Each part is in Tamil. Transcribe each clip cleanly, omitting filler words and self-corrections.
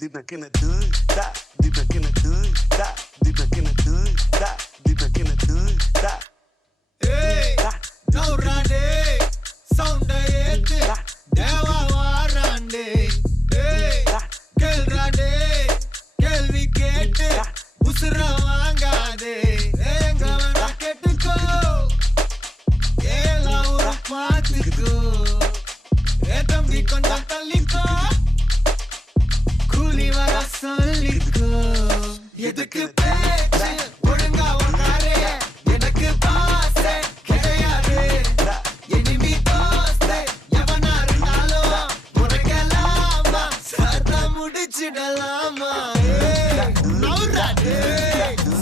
Hey, now rande, sound ஏத்து, தேவா வாராண்டே. Hey, கேள்றாண்டே, கேள்வி கேட்டு, உசுர வாங்காதே. எங்க வேணா கேட்டுக்கோ, எல்லாம் ஊரை பார்த்துக்கோ. தம்பி கொஞ்சம் தள்ளிக்கோ, கூலி வர சொல்லிக்கோ. எதுக்கு பேச்சு ஒழுங்கா உட்காரு, எனக்கு பாசை கிடையாது. இனிமே தோஸ்து எவனா இருந்தாலும் உனக்கெல்லாமா சத்தா முடிச்சிடலாமா. நவுறாண்டே,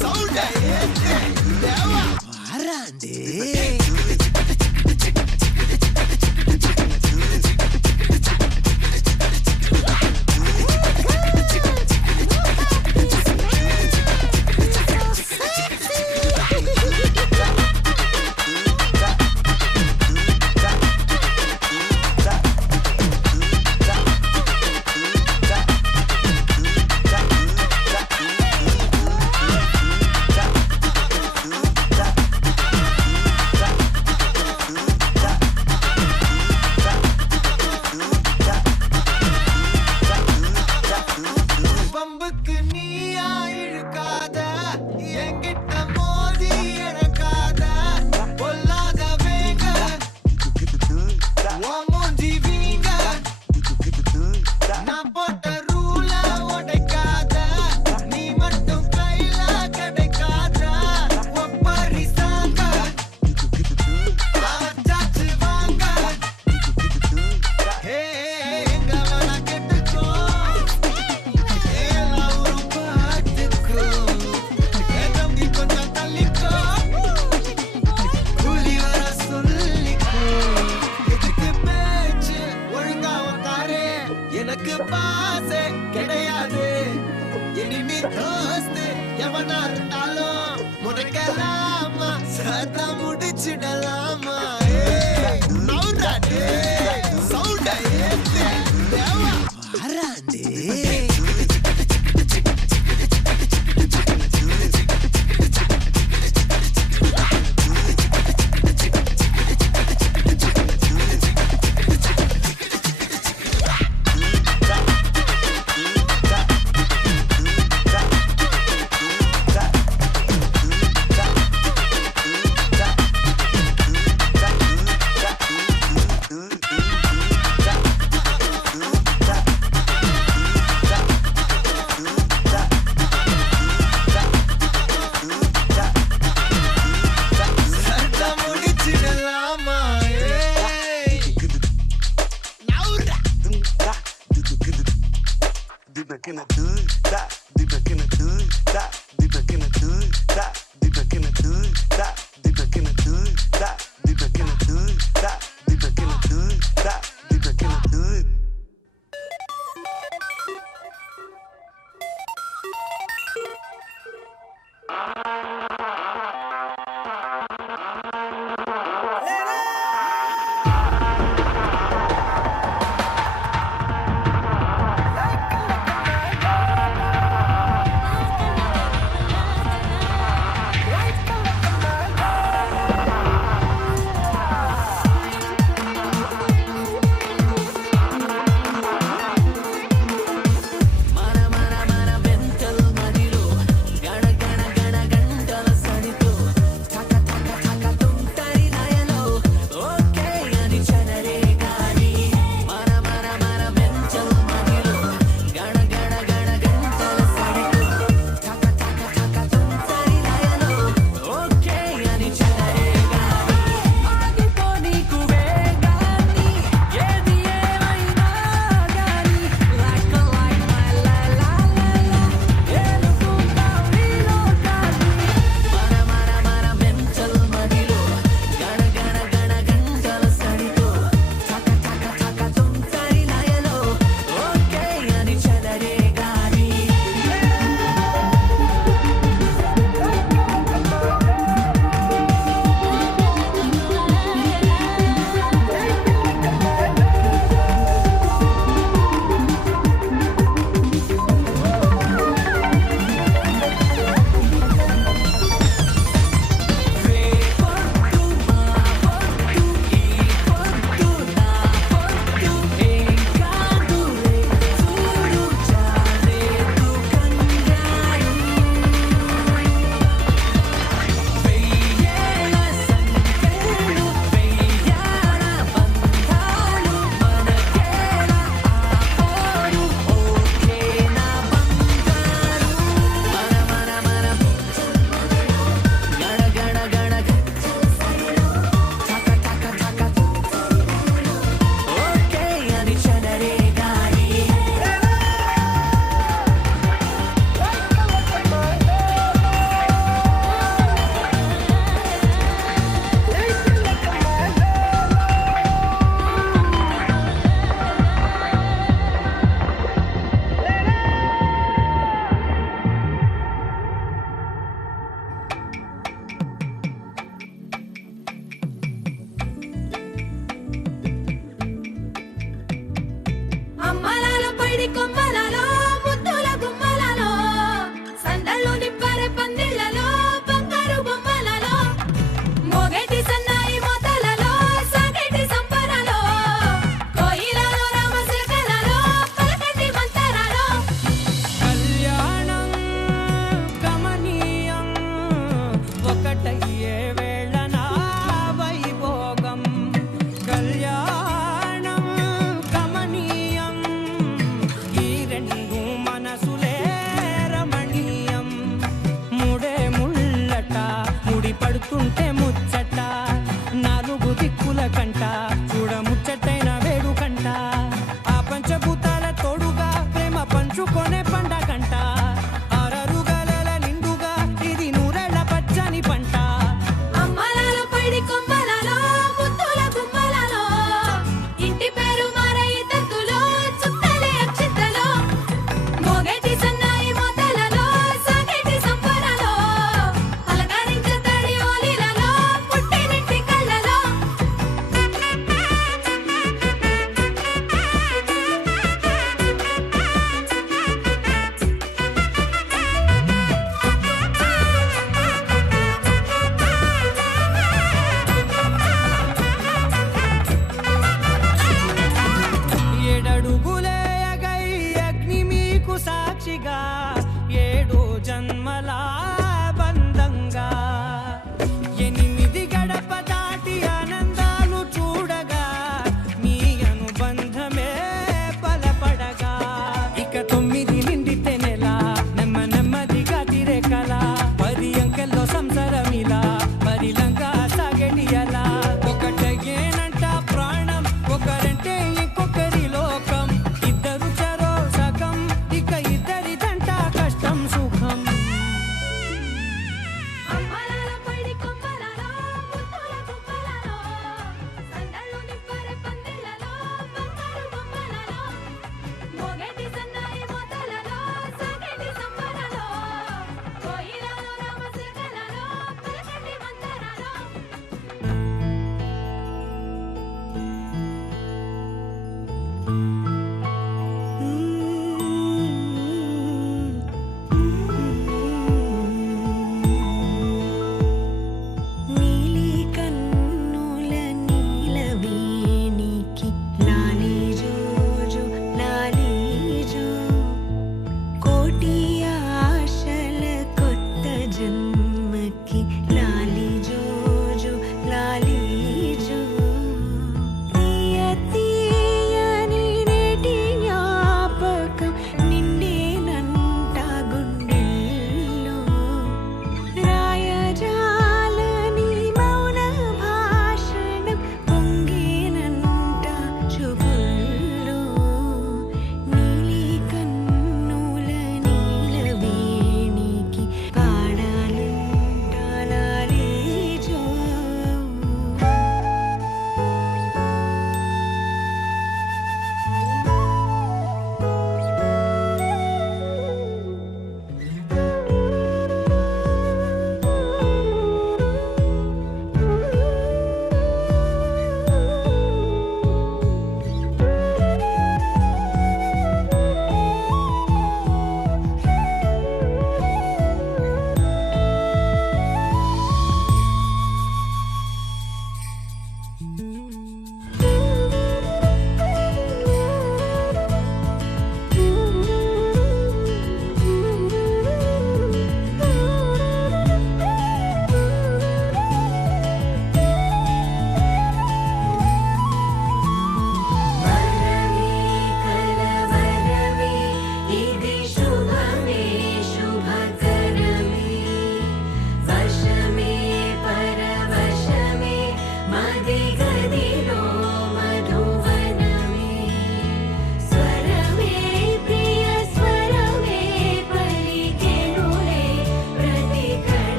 சவுண்ட ஏத்து, தேவா வாராண்டே. பம்புக்கு நீயா இழுக்காத, என்கிட்ட மோதி எனக்காத. பொல்லாத வேங்க, உன் மூஞ்சி வீங்க. நான் போட்ட ரூல உடைக்காத, நீ மட்டும் கையில கிடைக்காத. ஒப்பரி சாங்க, சாச்சு வாங்க. ஹே, எங்க வேணா கேட்டுக்கோ, எனக்கு பாசை கிடையாது. இனிமே தோஸ்து எவனா இருந்தாலும் உனக்கெல்லாமா சத்தா முடிச்சிடலாமா. நவுறாண்டே, சவுண்ட ஏத்து, தேவா வாராண்டே. சத்தா முடிச்சிடலாமா. நவுறா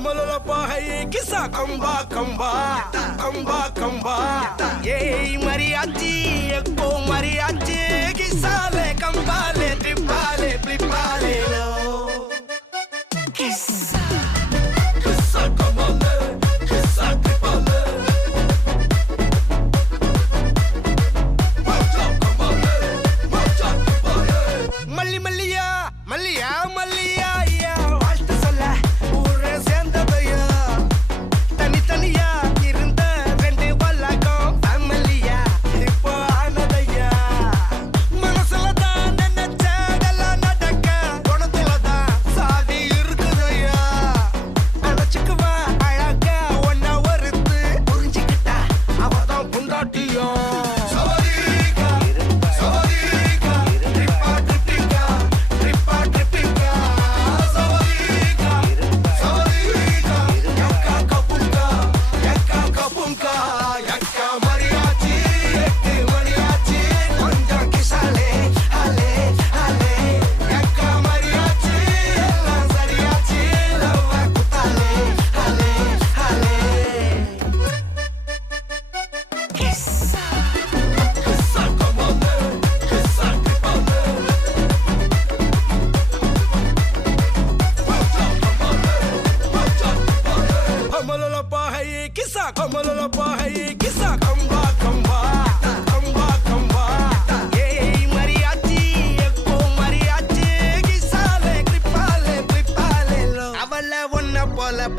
Hamalapa hai kisa kamba kamba kamba kamba. Yey mariachi ekko mariachi kisa le kamba le tripale tripale lo. Kisa kisa kamba le kisa tripale. Malli malliya malliya malliya ya வாழ்த்து சொல்ல ஊரே சேர்ந்ததையா தனித்தனியா இருந்த ரெண்டு வல்லகம் ஃபேமிலியா இப்போ ஆனதையா மனசுல தான் நினைச்சதெல்லாம் நடக்க குணத்துல தான் சாதி இருக்குதையா அழைச்சுக்குவா அழகா ஒன்ன ஒருத்து புரிஞ்சுக்கிட்டா அவதான் புண்டாட்டியும்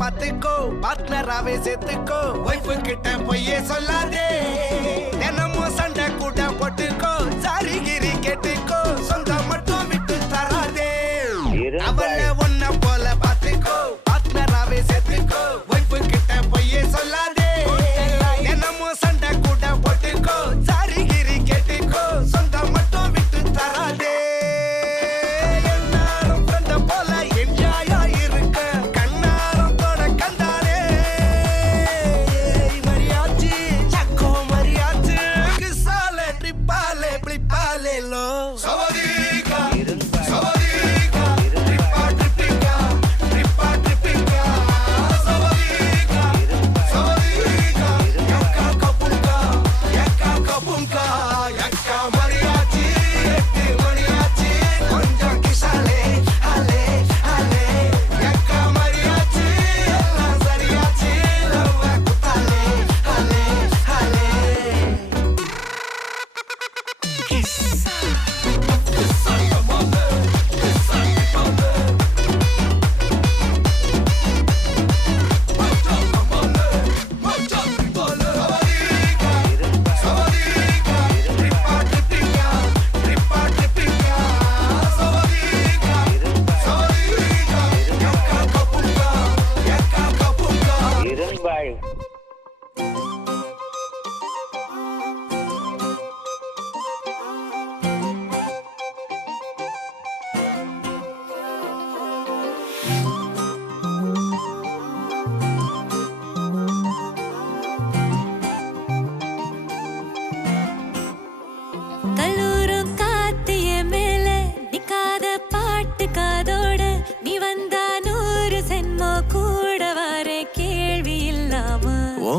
பாத்துக்கோ பார்ட்னராவே சேர்த்துக்கோ வைஃபு கிட்ட பொய்யே சொல்லாதே தினமும் சண்டை கூட போட்டுக்கோ சாரி கிரி கேட்டுக்கோ சொந்தம் மட்டும் விட்டு தராதே அவளை ஒன்ன போல பாத்துக்கோ பார்ட்னராவே சேர்த்துக்கோ வைஃபு கிட்ட பொய்யே சொல்லாதே தினமும் சண்டை கூட போட்டுக்கோ சாரி கிரி கேட்டுக்கோ சொந்தம் மட்டும் விட்டு தராதே எல்லாரும் ஃப்ரெண்ட போல என்ஜாயா இருக்க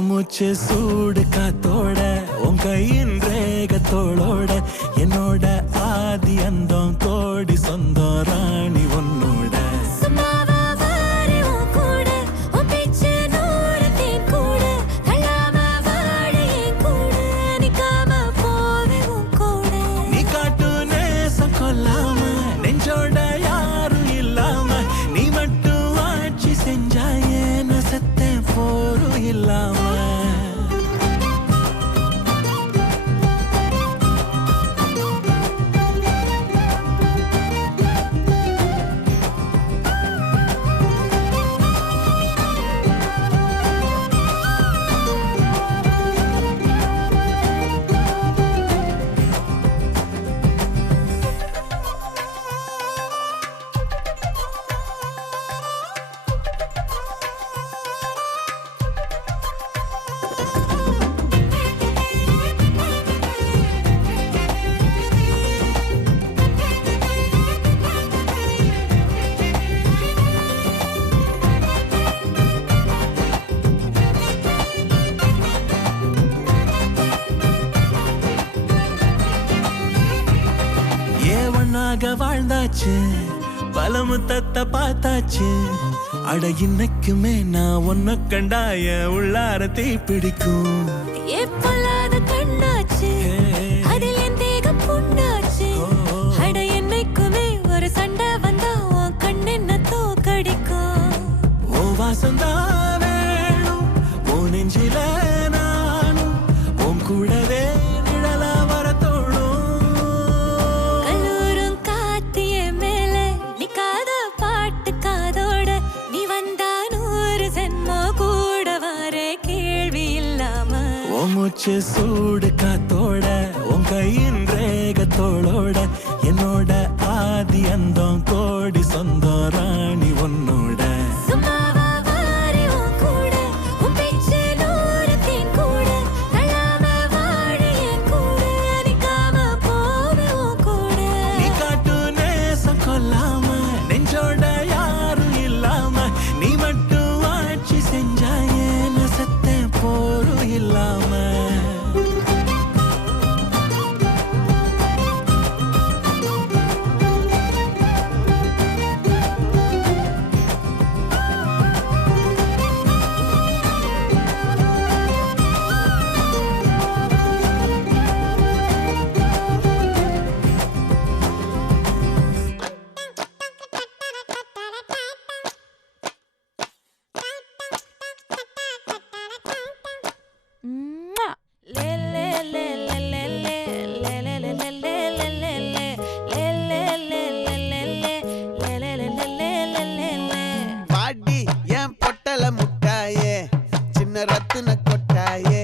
மூச்சு சூடு காத்தோட உன் கையின் ரேகத்தோளோட என்னோட ஆதி அந்தம் கோடி சொந்தம் ராணி உன்னோட நீ காட்டு நேசம் கொல்லாம நெஞ்சோட யாரும் இல்லாம நீ மட்டும் ஆட்சி செஞ்சாயே நசத்தேன் போரும் இல்லாம உனக்காக வாழ்ந்தாச்சு பல முத்தத்தை பார்த்தாச்சு அட இன்னைக்குமே நான் உன்னை கண்டாய உள்ளார தீ பிடிக்கும் எப்பொல்லாத கண்ணாச்சு அதில் என் தேகம் புண்ணாச்சு அட என்னைக்குமே ஒரு சண்டை வந்தா உன் கண்ணென்ன தோக்கடிக்கும் ஓ வாசந்தான் வேணும் ஓ நெஞ்சில நானும் உன் கூடவே நிழலா வர தோணும் கல்லூரும் காத்திய மேல நிக்காத பாட்டு காதோட நீ வந்தா 100 ஜென்மோ கூட வர கேள்வி இல்லாம ஓ மூச்சு சூடு காத்தோட உன் கையின் ரேகத்தோளோட என்னோட ஆதி அந்தம் கோடி சொந்தம் ராணி உன்னோட சும்மாவா வாரி உன் கூட உன் பேச்சு 100 தேன் கூட தள்ளாம வாழ என் கூட நிக்காம போவே உன் கூட நீ காட்டு நேசம் கொல்லாம நெஞ்சோட யாரும் இல்லாம நீ மட்டும் ஆட்சி செஞ்சாயே நசத்தே போரும் இல்லாம பாடி என் பொட்டல முட்டாயே சின்ன ரத்தின கொட்டாயே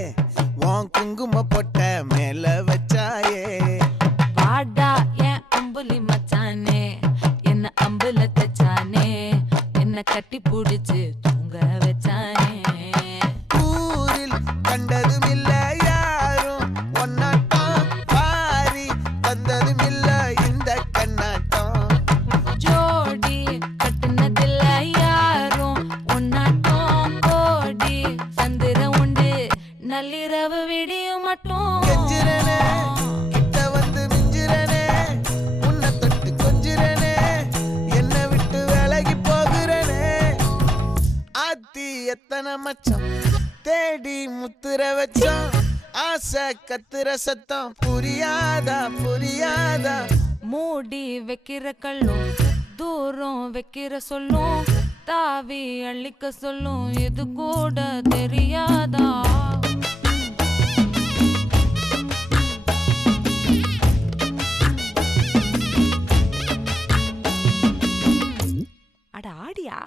உன் குங்கும பொட்ட மேல வச்சாயே வாடா என் அம்புலி மச்சானே என்ன அம்புல தச்சானே என்ன கட்டி புடிச்சு தூங்க வச்சானே ஊரில் கண்டதும் இல்ல யாரும் ஒன்னாட்டம் பாரி தந்ததும் இல்ல இந்த கண்ணாட்டம் ஜோடி கட்டுனதில்ல யாரும் ஒன்னாட்டம் கோடி சந்திர உண்டு நள்ளிரவு விடியும் மட்டும் கெஞ்சிரனே கிட்ட வந்து மிஞ்சிரனே உன்னை தொட்டு கொஞ்சிரனே என்னை விட்டு விலகி போகிறனே ஆத்தி எத்தனை மச்சம் தேடி முத்துற வச்சோம் ஆசை கத்துற சத்தம் புரியாதா புரியாதா மூடி வைக்கிற கல்லும் தூரம் வைக்கிற சொல்லும் தாவி அள்ளிக்க சொல்லும் இது கூட தெரியாதா அட ஆடியா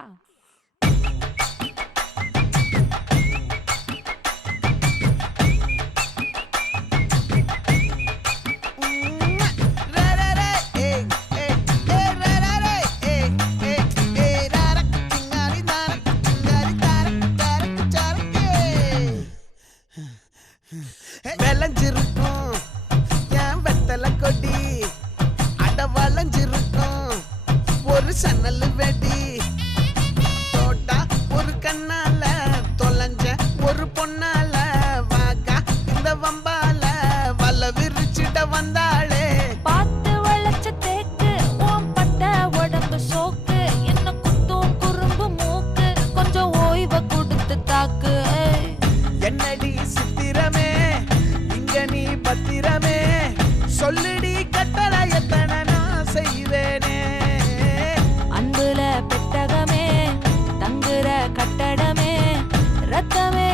விளைஞ்சிருக்கும் என் வெத்தலை கொடி அட வளைஞ்சிருக்கும் ஒரு சன்னல் வெடி தோட்டா ஒரு கண்ணால தொலைஞ்ச ஒரு பொண்ணால வாக்கா இந்த வம்பால வல விரிச்சிட வந்தாளே பார்த்து வளைச்ச தேக்கு ஓம் பட்ட உடம்பு சோக்கு என்ன குத்தும் குறும்பு மூக்கு கொஞ்சம் ஓய்வை கொடுத்து தாக்கு என்னடி சித்திரமே இங்க நீ பத்திரமே சொல்லுடி கட்டளை எத்தனை நான் செய்வேனே அன்புல பெட்டகமே தங்குற கட்டடமே ரத்தமே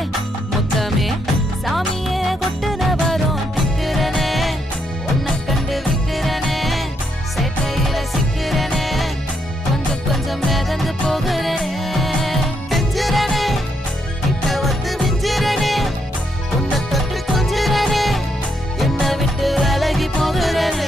முத்தமே சாமியே கொட்டுன வரும் திக்கிறனே உன்னை கண்டு விக்கிறனே சேட்டையில சிக்கிறனே கொஞ்சம் கொஞ்சம் மிதந்து போகிறனே கெஞ்சிரனே கிட்ட வந்து மிஞ்சிரனே உன்னை தொட்டு கொஞ்சிரனே என்னை விட்டு விலகி போகிறனே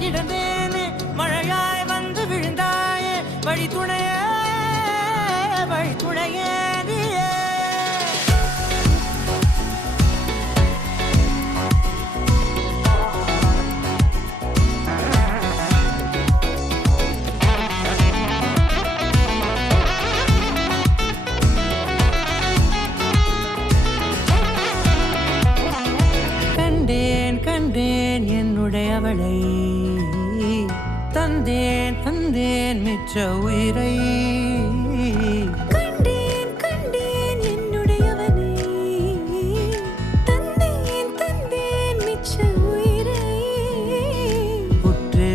கிடந்தேனே மழையாய் வந்து விழுந்தாயே வழித்துணையே வழித்துணையே நீயே கண்டேன் கண்டேன் என்னுடையவளை தந்தேன் தந்தேன் மிச்ச உயிரை கண்டேன் கண்டேன் என்னுடையவனை தந்தேன் தந்தேன் மிச்ச உயிரை உற்றே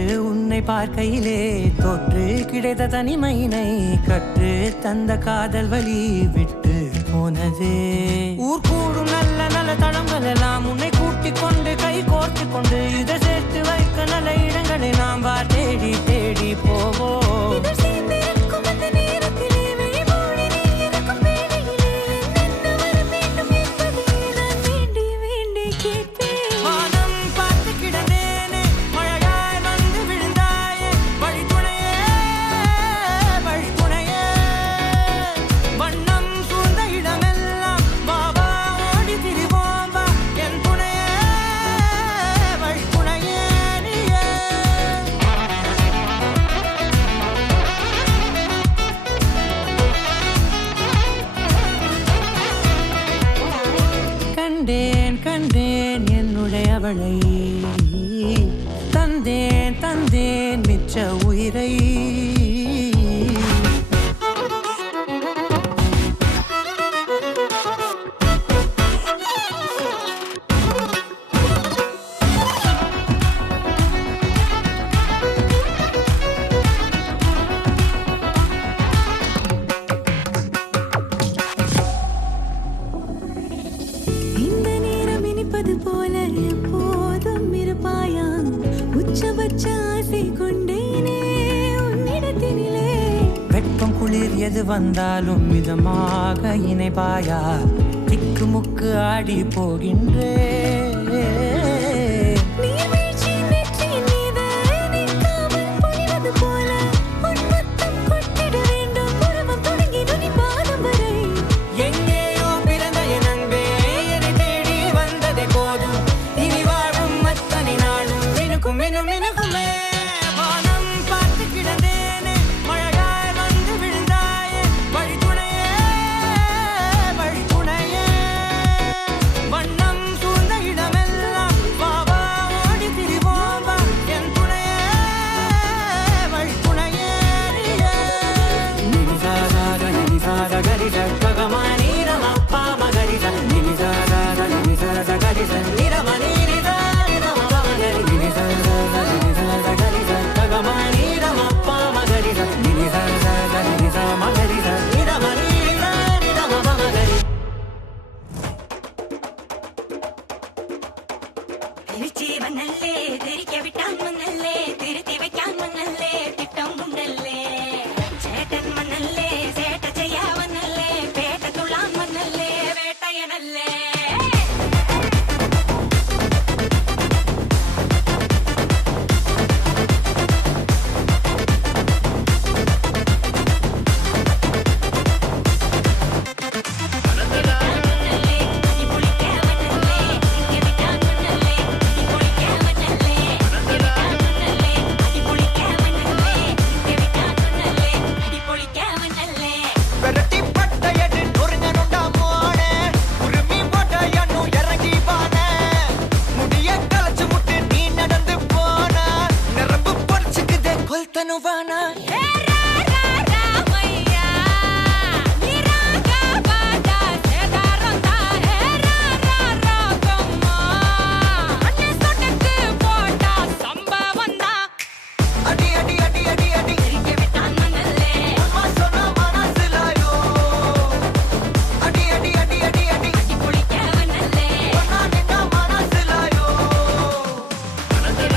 பார்க்கையிலே தொற்று கிடைத்த தனிமையினை கற்று தந்த காதல் வழி விட்டு போனதே. ஊர் கூடும் நல்ல நல்ல தளங்கள் எல்லாம் உன்னை கூட்டிக் கொண்டு கை கோர்த்து கொண்டு இதை சேர்த்து வைக்க நல்ல இடங்களை நாம் வா தேடி தேடி போவோம். இதழ் சேர்ந்திருக்கும் அந்த நேரத்திலே விழிமூடி நீ இருக்கும் வேளையிலே என்னென்ன வர வேண்டும் என்பதை நான் வேண்டி வேண்டி கேட்பேன். வானம் பார்த்து கிடந்தேனே, மழையாய் வந்து விழுந்தாயே, வழித்துணையே, வழித்துணையே. வண்ணம் சூழ்ந்த இடமெல்லாம் வா வா ஓடி திரிவோம் வா, என் துணையே, வழித்துணையே நீயே. கண்டேன் கண்டேன் என்னுடைய அவளை, தந்தேன் தந்தேன் மிச்ச உயிரை. இந்த நேரம் இனிப்பது போல எப்போதும் இருப்பாயா, உச்சபட்ச ஆசை கொண்டேனே உன்னிடத்தினிலே. வெப்பம் குளிர் எது வந்தாலும் மிதமாக இணைப்பாயா, திக்குமுக்கு ஆடி போகின்றே. நீர்வீழ்ச்சி நெற்றியின் மீது நிற்காமல் பொழிவது போல உன் முத்தம் கொட்டிட வேண்டும், உருவம் தொடங்கி நுனி பாதம் வரை. எங்கேயோ பிறந்த என் அன்பே, என்னை தேடி வந்ததே போதும், இனி வாழும் அத்தனை நாளும் மினுக்கும் மினும் மினுக்குமே. வானம் பார்த்து கிடந்தேனே, மழையாய் வந்து விழுந்தாயே, வழித்துணையே, வழித்துணையே. வண்ணம் சூழ்ந்த இடமெல்லாம் வா வா ஓடி திரிவோம் வா, என் துணையே, வழித்துணையே நீயே. நினிசாக நினிசாக கரிச ககமானி ரமப்பா மகரிச நினிசாக நினிசாக கரிச நிரமணி நிதா நிரமபா மகரி நினிசாக நினிசாக கரிச ககமானி ரமப்பா மகரிச நினிசாக நினிசா மகரிச நிரமணி நிதா நிரமபா மகரி. திருச்சி மண்ணல்லே தெரிக்க விட்டான் மண்ணல்லே திருத்தி வைக்கான் மண்ணல்லே திட்டம் உண்டல்லே. சேட்டன் மண்ணல்லே சேட்ட செய்ய மண்ணல்லே பேட்ட துள்ளான் மண்ணல்லே வேட்டையனல்லே. விரட்டி பட்டையடி நொறுங்க நொண்டா மோனே, உருமி போட்டையன்னு இறங்கி வானே. முடிய களைச்சு முட்டு நீ நடந்து போன, நரம்பு பொறிச்சுக்குதே கொல்தனுவானா. அடி அடி அடி அடி அடி அம்மா சொன்ன மனசுலாயோ. அடி அடி அடி அடி அடி சொன்னா நின்னா மனசுலாயோ. மனசுல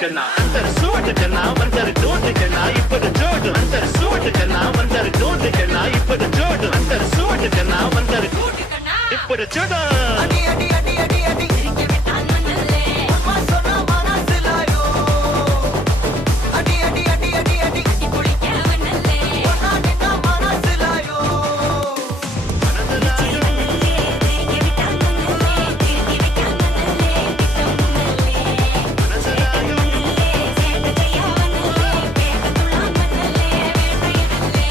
கண்ணா அந்த சூடு கண்ணா வந்தர் டோடு கண்ணா இப்படி ஜோடு அந்த சூடு கண்ணா வந்தர் டோடு கண்ணா இப்படி ஜோடு அந்த சூடு கண்ணா வந்தர் இப்படி ஜோடு அடி அடி அடி அடி அடி சிரிக்க விட்டான் மண்ணல்லே அம்மா சொன்ன மனசிலாயோ அடி அடி அடி அடி அடி அடி குளிக்க வண்ணல்லே ஒன்னா நின்னா மனசிலாயோ மண்ணல்லே சிரிக்க விட்டான் மண்ணல்லே திருத்தி வைக்கான் மண்ணல்லே திட்டம் மண்ணல்லே மண்ணல்லே சேட்டை செய்ய வண்ணல்லே பேட்ட துள்ளான் மண்ணல்லே வேட்டையிடல்லே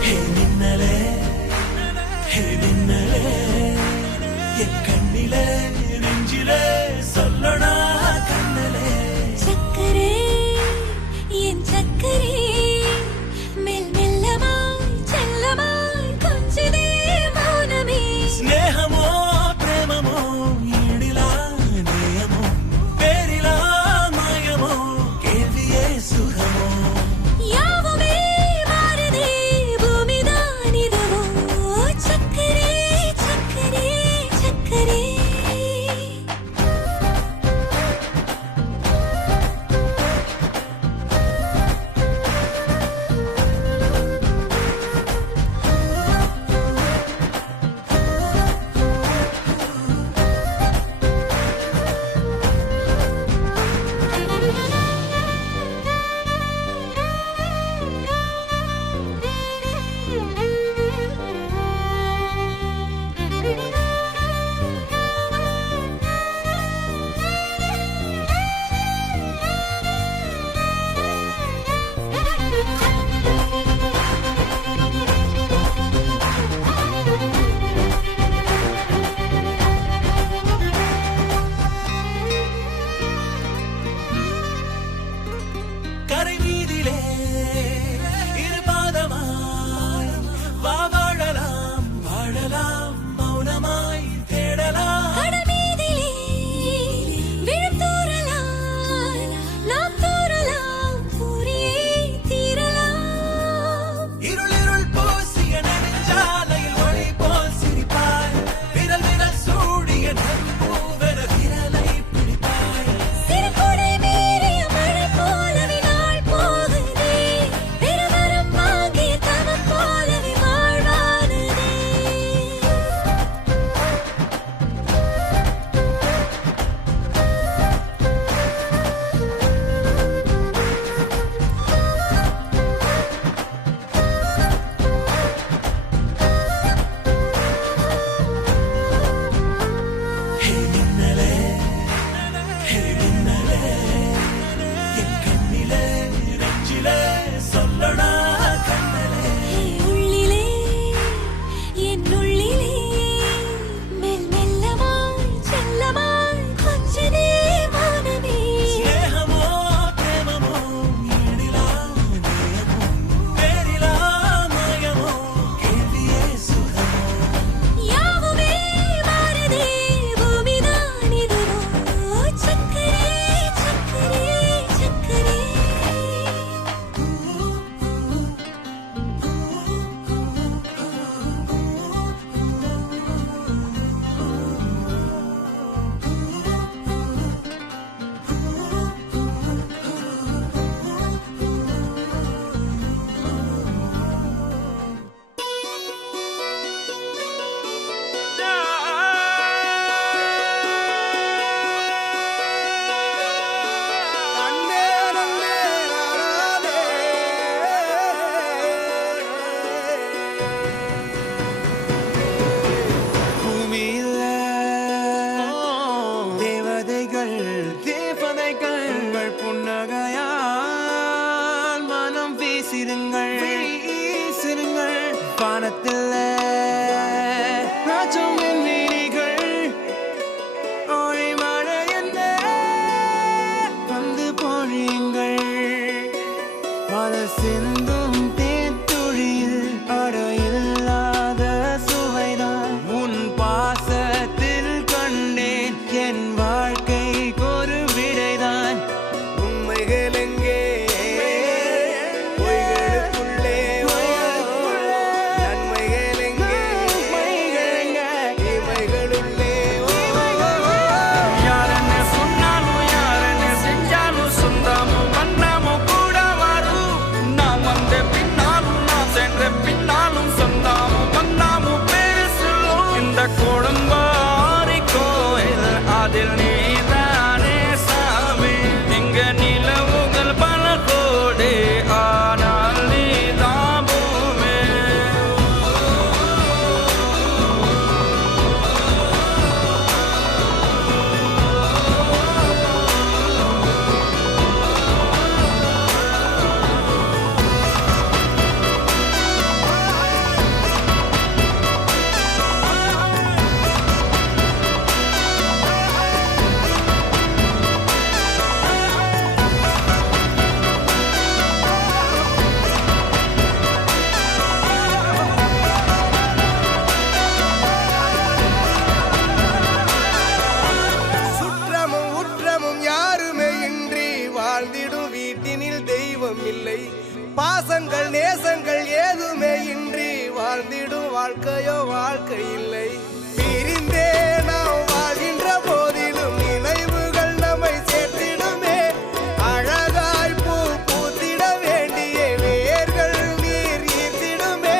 ஹே மின்னலே ஹே மின்னலே என் கண்ணிலே நெஞ்சிலே சொல்லடா கண்ணலே சக்கரே என் சக்கரே மெல் மெல்லமாய் செல்லமாய் கொஞ்சதே மௌனமே ஸ்நேகமோ பிரேமமோ ஈடிலா நேயமோ பேரிலா மாயமோ கேள்வியே சுகமோ யாவுமே மாறுதே பூமிதான் இதுவோ சக்கரே சக்கரே சக்கரே கரை மீதிலே இரு பாதமாய் வா வாழலாம் வாழலாம் மௌனமாய் தேடலாம் கடமீதிலே விழும் தூறலாம் நாம் தூறலாம் தூரியே தீரலாம் இருளிருள் பூசிய நெடுஞ்சாலையில் ஒளி போல் சிரிப்பாய் விரல் விரல் சூடிய நம்பூவர விரலை பிடிப்பாய் சிறு கொடை மீறிய மழை போலவே நாள் போகுதே பெருவரம் வாங்கிய தவம் போலவே வாழ்வானதே ஹே மின்னலே ஹே மின்னலே என் கண்ணிலே நெஞ்சிலே சொல்லடா கண்ணலே உள்ளிலே என் உள்ளிலே மெல் மெல்லமாய் செல்லமாய் கொஞ்சதே மௌனமே ஸ்நேகமோ பிரேமமோ ஈடிலா நேயமோ பேரிலா மாயமோ கேள்வியே சுகமோ யாவுமே மாறுதே பூமிதான் இதுவோ சக்கரே சக்கரே சக்கரே அண்ணே நன்னே நானே பூமியில தேவதைகள் தேவதைகள் புன்னகையால் மனம் வீசிருங்கள் வானத்தில் ராஜம் என் வீணிகள் ஒளி மழை சிந்தும் தேத்துழியில் அடையில்லாத சுவைதான் உன் பாசத்தில் கண்டேன் என் வாழ்க்கை ஒரு விடைதான் உண்மைகள் எங்கே பொய்களுக்குள்ளே நன்மைகள் எங்கே இமைகளுள்ளே யாரன்னு சொன்னாலும் யாரன்னு செஞ்சாலும் சொந்தமும் வண்ணமும் கூட வரும் நான் வந்த பின்னாலும் நான் சென்ற பின்னாலும் சொந்தமும் வண்ணமும் பேரு சொல்லும் இந்த குடும்பாரி கோயில் அதில் நீதானே சாமி இங்க நிலவுகள் பல கோடி ஆனால் நீதான் பூமி சுற்றமும் உற்றமும் யாருமே இன்றி வாழ்ந்திடும் வீட்டினில் தெய்வம் இல்லை பாசங்கள் நேசங்கள் ஏதுமே இன்றி வாழ்ந்திடும் வாழ்க்கையோ வாழ்க்கை இல்லை பிரிந்தே நாம் வாழ்கின்ற போதிலும் நினைவுகள் நம்மை சேர்த்திடுமே அழகாய் பூ பூத்திட வேண்டிய வேர்கள் நீர் ஈர்த்திடுமே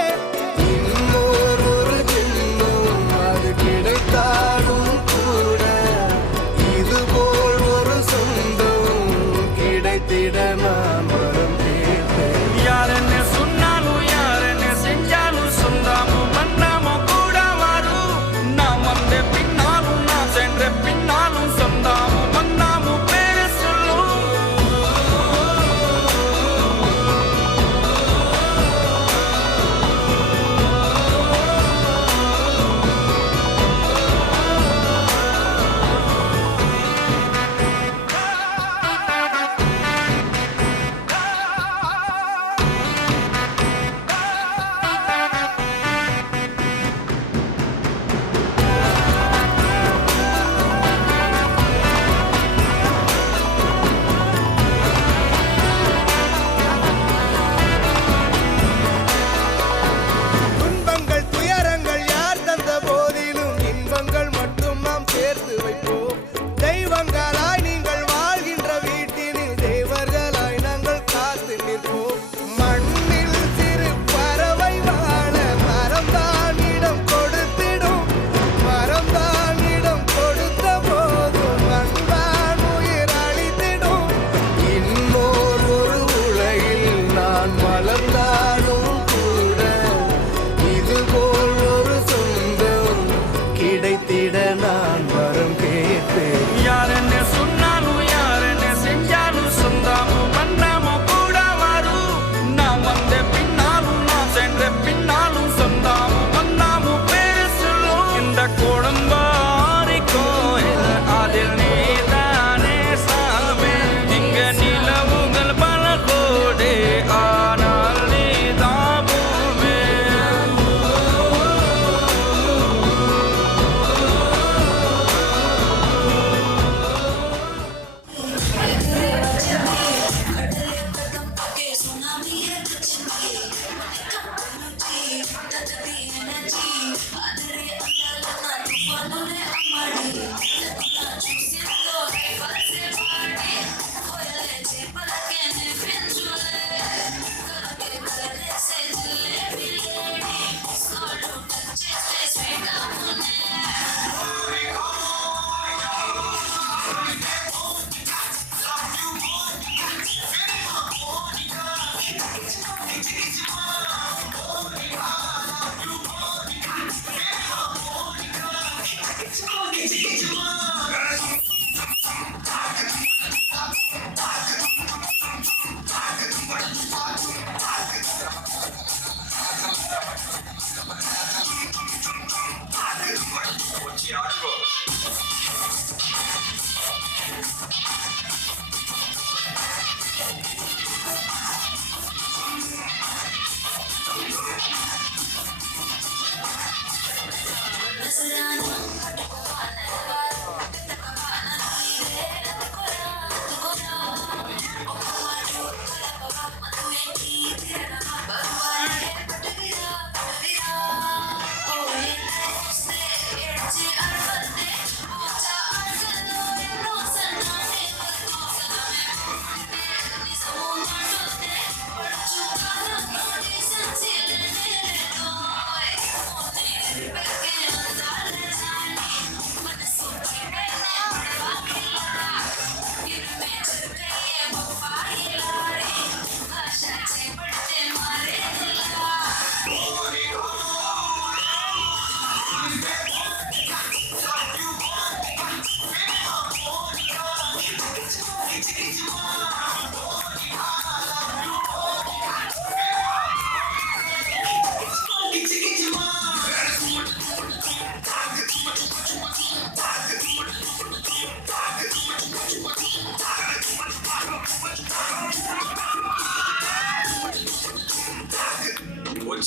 இன்னொரு ஜென்மம் அது கிடைத்தாலும் கூட இதுபோல் ஒரு சொந்தம் கிடைத்திட நான் வரம் கேட்டேன் யாரன்னு சொன்னாலும் யாரன்னு செஞ்சாலும் சொந்தமும் மன்னமும் கூட வரும்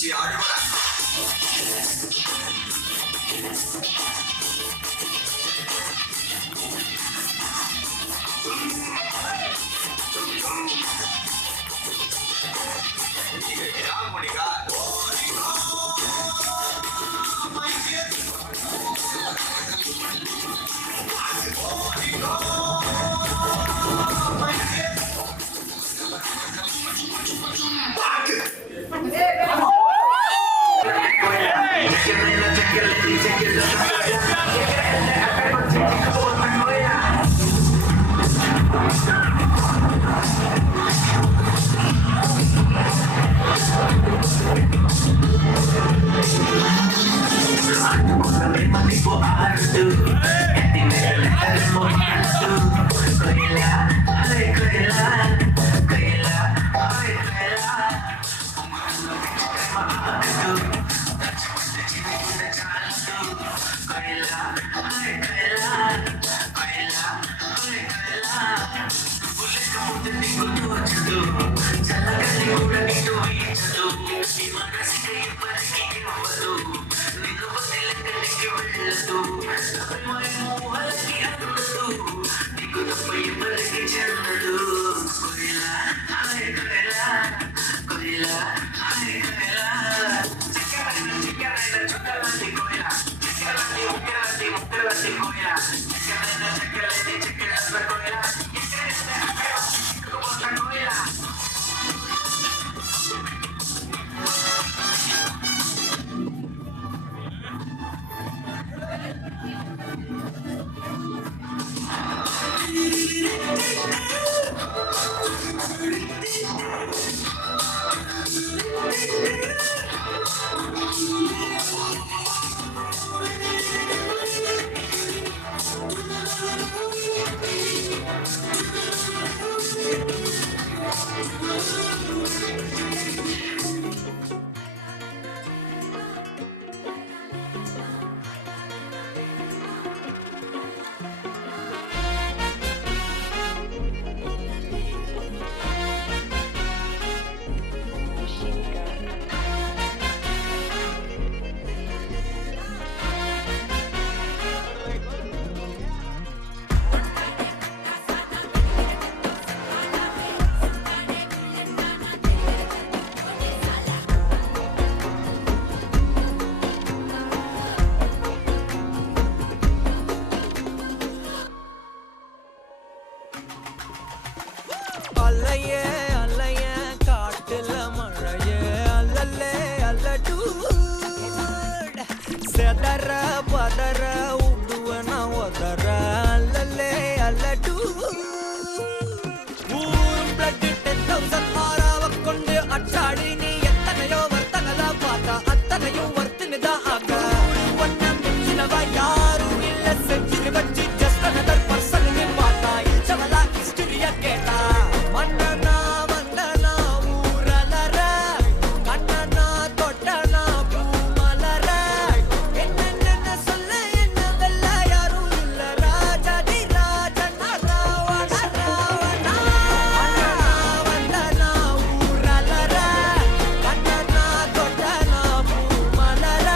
மச்சி ஆடு போடா. ராமோனிகா அல்லையே அல்லைய காட்டுல மழையே அல்லல்லே அல்லடூ செதற பதற உடுவன ஒதற அல்லல்லே அல்லடூ ஊரும் பிளட் 10,000 ஆறாவ கொண்டு அச்சாடி நீ எத்தனையோ வர்த்தகலா பார்த்தா அத்தனையும் வர்த்தினிதான் ஆக ஒன்னம் மிஞ்சினவ யாரும் இல்ல செஞ்சிரு வச்சு ஜஸ்ட் அனதர் பர்சன் பார்த்தா இச்சவலா ஹிஸ்டரிய கேட்டா மன்னனா வந்தனா ஊரலற கண்ணனா தொட்டனா பூமலற என்ன சொல்ல என்ன வெல்ல யாரும் இல்ல ராஜாதி ராஜனா ராவண ராவணா மன்னனா வந்தனா ஊரலற கண்ணனா தொட்டனா பூமலற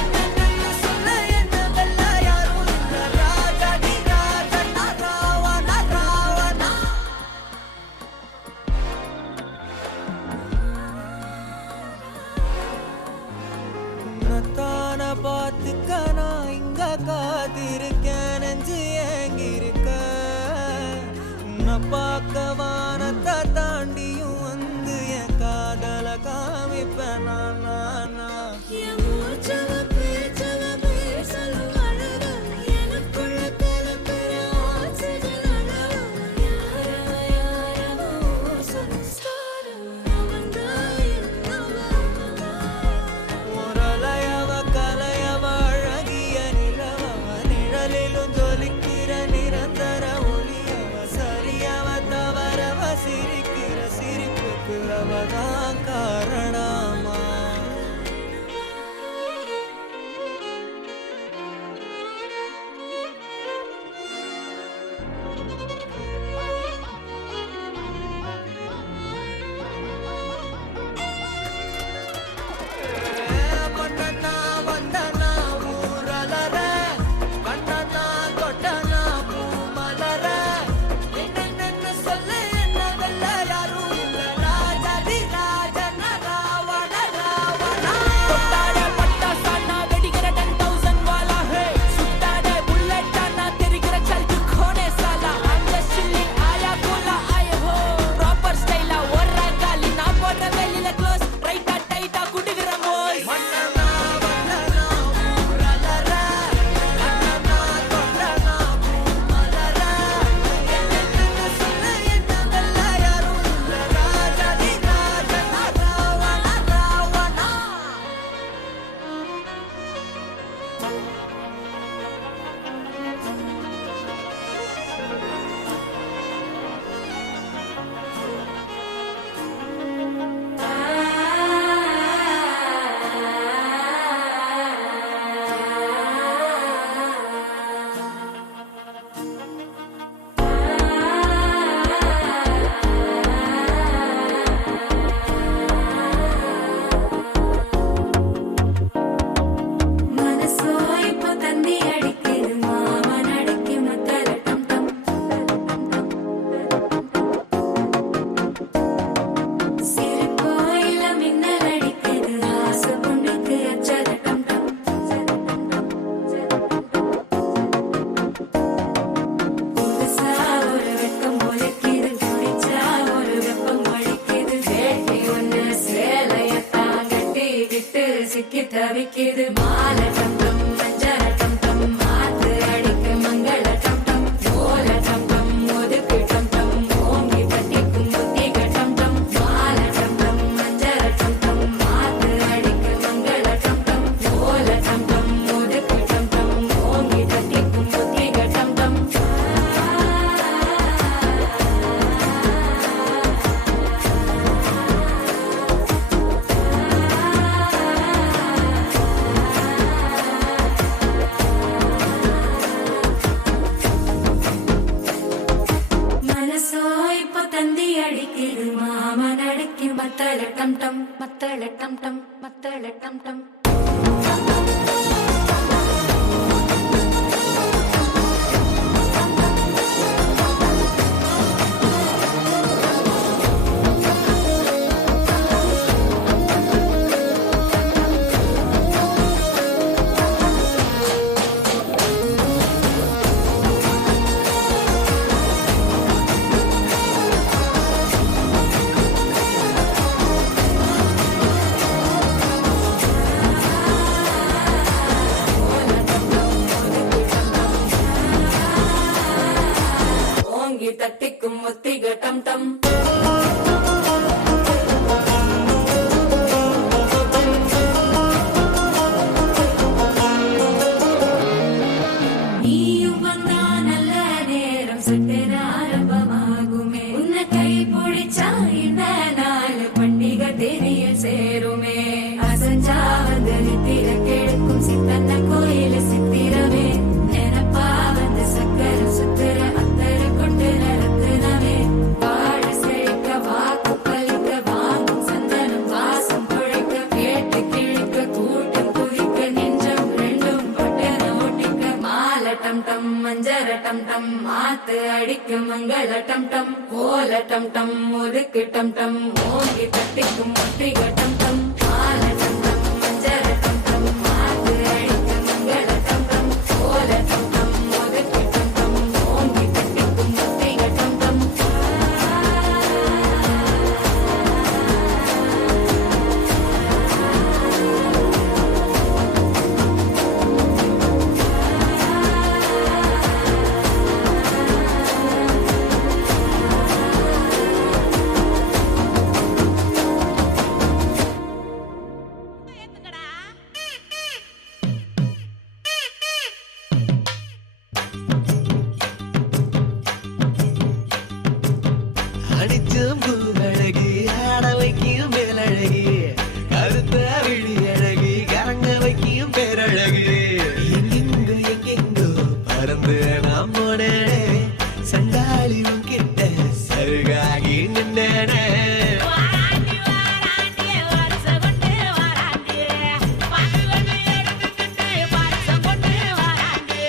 என்ன சொல்ல என்ன வெல்ல யாரும் இல்ல ராஜாதி ராஜனா ராவண ராவணா உன்னத்தான பார்த்துக்க நான் இங்க காத்திருக்கேன் நெஞ்சு ஏங்கிருக்க உன்னை பார்க்க வானத்தை தாண்டியும் வந்து என் காதல காமிப்பேன் நான் என் மூச்சவ பேச்சவ பேசலும் அழகு எனக்குள்ள கலக்கிற ஆக்சிஜன் அளவு யாரவோ சுஸ்டார் அவன்தான் என்னவா முரளையவ கலையவ அழகிய நிலவவ நிழலிலும் ஜொலிக்கிற நிரந்தர ஒளியவ சரியவ தவறவ சிரிக்கிற சிரிப்புக்கு அவதான் காரணமா அடிக்குது மாலை டம் டம் மஞ்சள் டம் டம் மாத்து அடிக்க மங்கள டம் டம் ஓல டம் டம் ஒதுக்கு டம் டம் ஓங்கி தட்டிக்கும் முத்திக டம் டம் மாலை டம் டம் மஞ்சள் டம் டம் மாத்து அடிக்க மங்கள டம் டம் ஓல டம் டம் ஒதுக்கு டம் டம் ஓங்கி தட்டிக்கும் முத்திக டம் டம் மனசோ இப்ப தந்தி அடிக்குது மாமன் அடிக்கு மத்தள டம் டம் மத்தள டம் டம் மத்தள டம் டம் ஓங்கி தட்டிக்கும் முத்திக டம் டம் நீயும் வந்தா நல்ல நேரம் சட்டென ஆரம்பமாகுமே உன்னை கை பிடிச்சா இந்த நாள் பண்டிகை தெரிய சேருமே அசஞ்சா வந்து நித்திர கெடுக்கும் சித்தன்ன கோயில சித்திரமே நினப்பா வந்து சக்கர சுத்திர அத்தர கொண்டு நடத்துனவே பாடு செழிக்க வாக்கு பலிக்க வாங்கும் சந்தனம் வாசம் குழைக்க கேட்டு கிழிக்க கூட்டம் குதிக்க நெஞ்சம் ரெண்டும் பட்டன ஓட்டிக்க மாலை டம் டம் மஞ்சர டம் டம் மாத்து அடிக்க மங்கள டம் டம் ஓல டம் டம் ஒதுக்கு டம் டம் ஓங்கி தட்டிக்கும் முத்திக டம் டம் மாலை டம் டம் மஞ்சர டம் டம் மாத்து அடிக்க மங்கள டம் டம் ஓல டம் டம் ஒதுக்கு டம் டம் ஓங்கி தட்டிக்கும் முத்திக டம் டம் அடிச்சும் பூவழகி ஆட வைக்கும் மேலழகி கருத்த விழி அழகி கரங்க வைக்கும் பேரழகி எங்கெங்கோ பறந்து நாம் போனேனே சண்டாளி கிட்ட சருகாகி நின்றேனே வாராண்டி வாராண்டி வருஷம் கொண்டு வாராண்டி பாட்டு கொண்டு எடுத்துக்கிட்டு வருஷம் கொண்டு வாராண்டி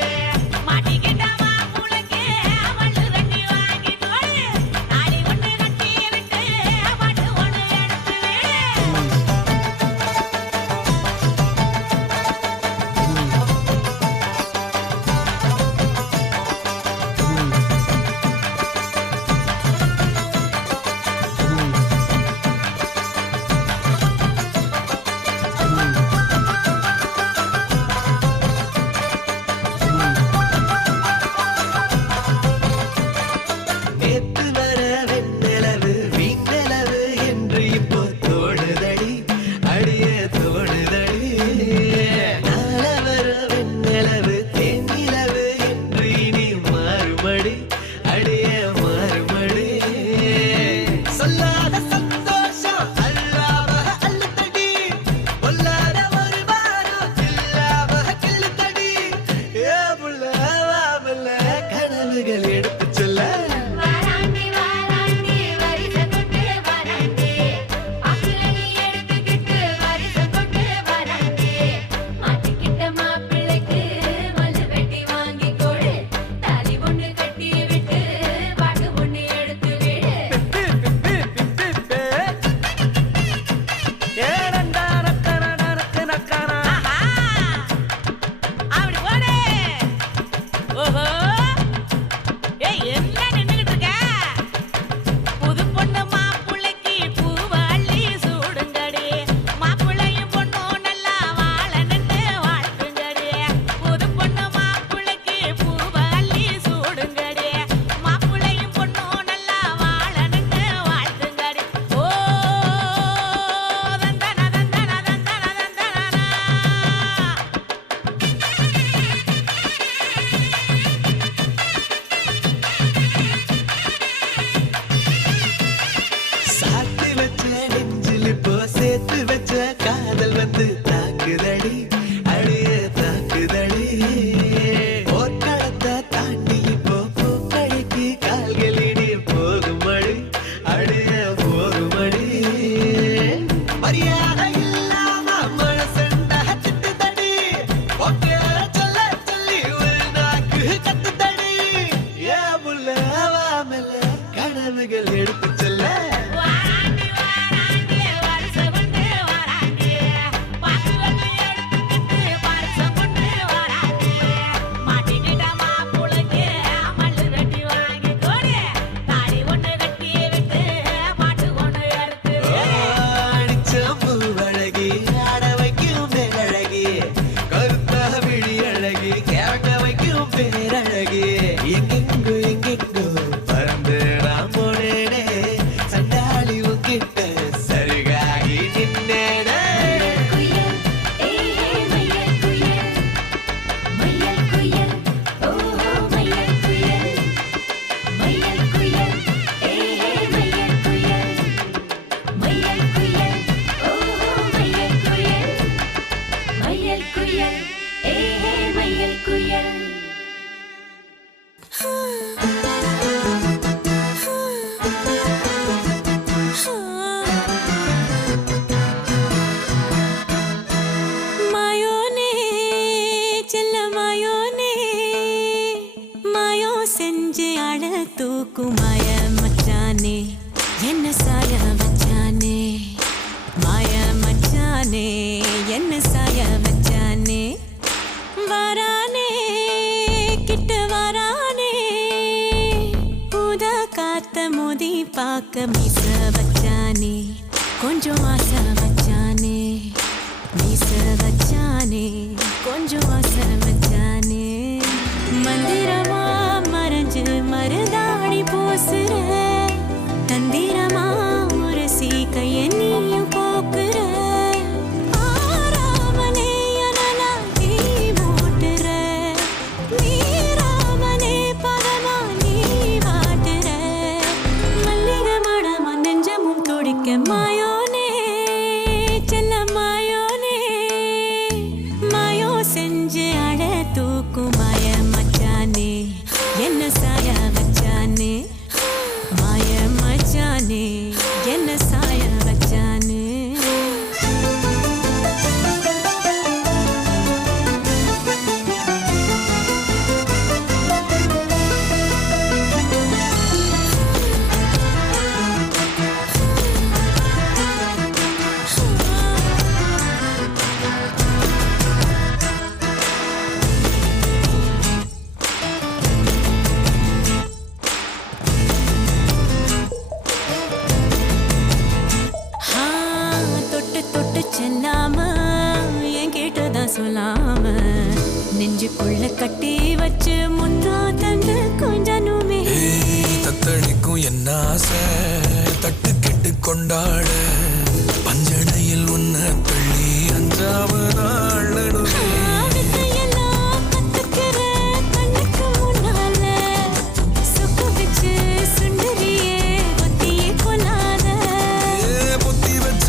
மாட்டிக்கிட்ட மாமுளைக்கு அவள் ரெண்டி வாங்கி தோடு நாடி கொண்டு கட்டி விட்டு விரல்கள் எடுத்து செல்ல வாராண்டி வாராண்டி வருஷ கொண்டு வாராண்டி பாத்து வந்து எடுத்துக்கிட்டு பரிச கொண்டு வாராண்டி மாட்டிக்கிட்ட மாப்புளுக்கு மல்லு வெட்டி வாங்கி கொடு தாடி ஒண்ணு கட்டி விட்டு மாட்டு கொண்டு எடுத்து அடிச்ச பூவழகி ஆட வைக்கும் பேரழகி கருத்தா விழி அழகி கேட்ட வைக்கும் பேரழகி எங்கெங்கோ எங்கெங்கோ பறந்து நான் போனேனே சண்டாளி உங்கிட்ட சருகாகி நின்னேனே குயில் ஏய் மயில் குயில் மயில் குயில் ஓ மயில் குயில் மயில் குயில் ஏய் மயில் குயில் மயில் குயில் ஓ மயில் குயில் மயில் குயில் ஏய் மயில் குயில் மாயோனே செல்ல மாயோனே மாயோ செஞ்சு அழ தூக்கும் மாய மச்சானே என்ன சாய வச்சானே மாய மச்சானே என்ன சாய வச்சானே வரானே கிட்ட வரானே புத காத்த மோதி பார்க்க மீச வச்சானே கொஞ்சம் ஆசை வச்சானே மீச வச்சானே கொஞ்சம் ஆசை வச்சானே மந்திரமா மறைஞ்சு மருதாணி பூசுற தந்திரமா உரசி கைய நீயும் போக்குற ஆராமனே அனலா நீ மூட்டுற நீராமனே பதமா நீ வாட்டுற மல்லிகை மடமா நெஞ்சமும் துடிக்க மாயோனே செல்ல மாயோனே மாயோ செஞ்சு அழ தூக்கும் மாய மச்சானே என்ன சாய வச்சானே மாய மச்சானே என்ன சாய வச்சானே ஆ, தொட்டு தொட்டு செல்லாம என் கேட்டதான் சொல்லாம நெஞ்சுக்குள்ள கட்டி வச்சு முத்தா தந்து கொஞ்சனுமே தத்தளிக்கும் என்ன ஆசை தட்டு கெட்டு கொண்டாட பஞ்சனையில் உன்னை தள்ளி அஞ்சாம நாளடுவே வித்தையெல்லாம் கத்துக்கிற கண்ணுக்கு முன்னால சொக்கு வச்சு சுண்டரியே ஒத்தியே கொள்ளாத புத்தி வச்ச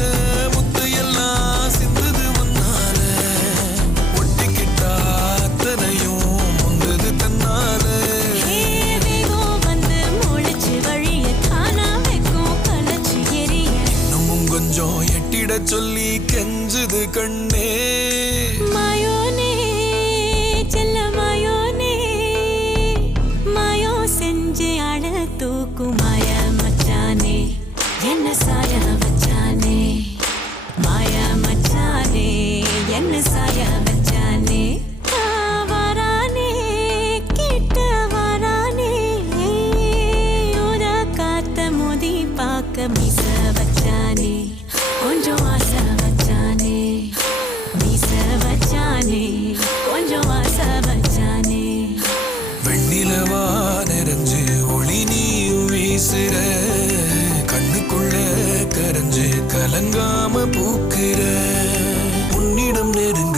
முத்து எல்லாம் சிந்தது முன்னால ஒட்டிக்கிட்டா அத்தனையும் முந்தது தன்னால வேகம் வந்து முளைச்சு வழிய காணா வைக்கும் கலச்சு எரிய இன்னமும் கொஞ்சம் எட்டிட சொல்லி கெஞ்சுது கண்ணே மாயோனே செல்ல மாயோனே மாயோ செஞ்சு அழ தூக்கும் மாய மச்சானே என்ன சாய வச்சானே மாய மச்சானே என்ன சாய வச்சானே வரானே கிட்ட வரானே உத காத்த மோதி பார்க்க மீச வச்சானே கொஞ்சம் ஆசை வச்சானே மீச வச்சானே கொஞ்சம் ஆசை வச்சானே வெண்ணிலவா நிறைஞ்சு ஒளி நீயும் வீசுற கண்ணுக்குள்ள கரைஞ்சு கலங்காம பூக்குற உன்னிடம் நெருங்கி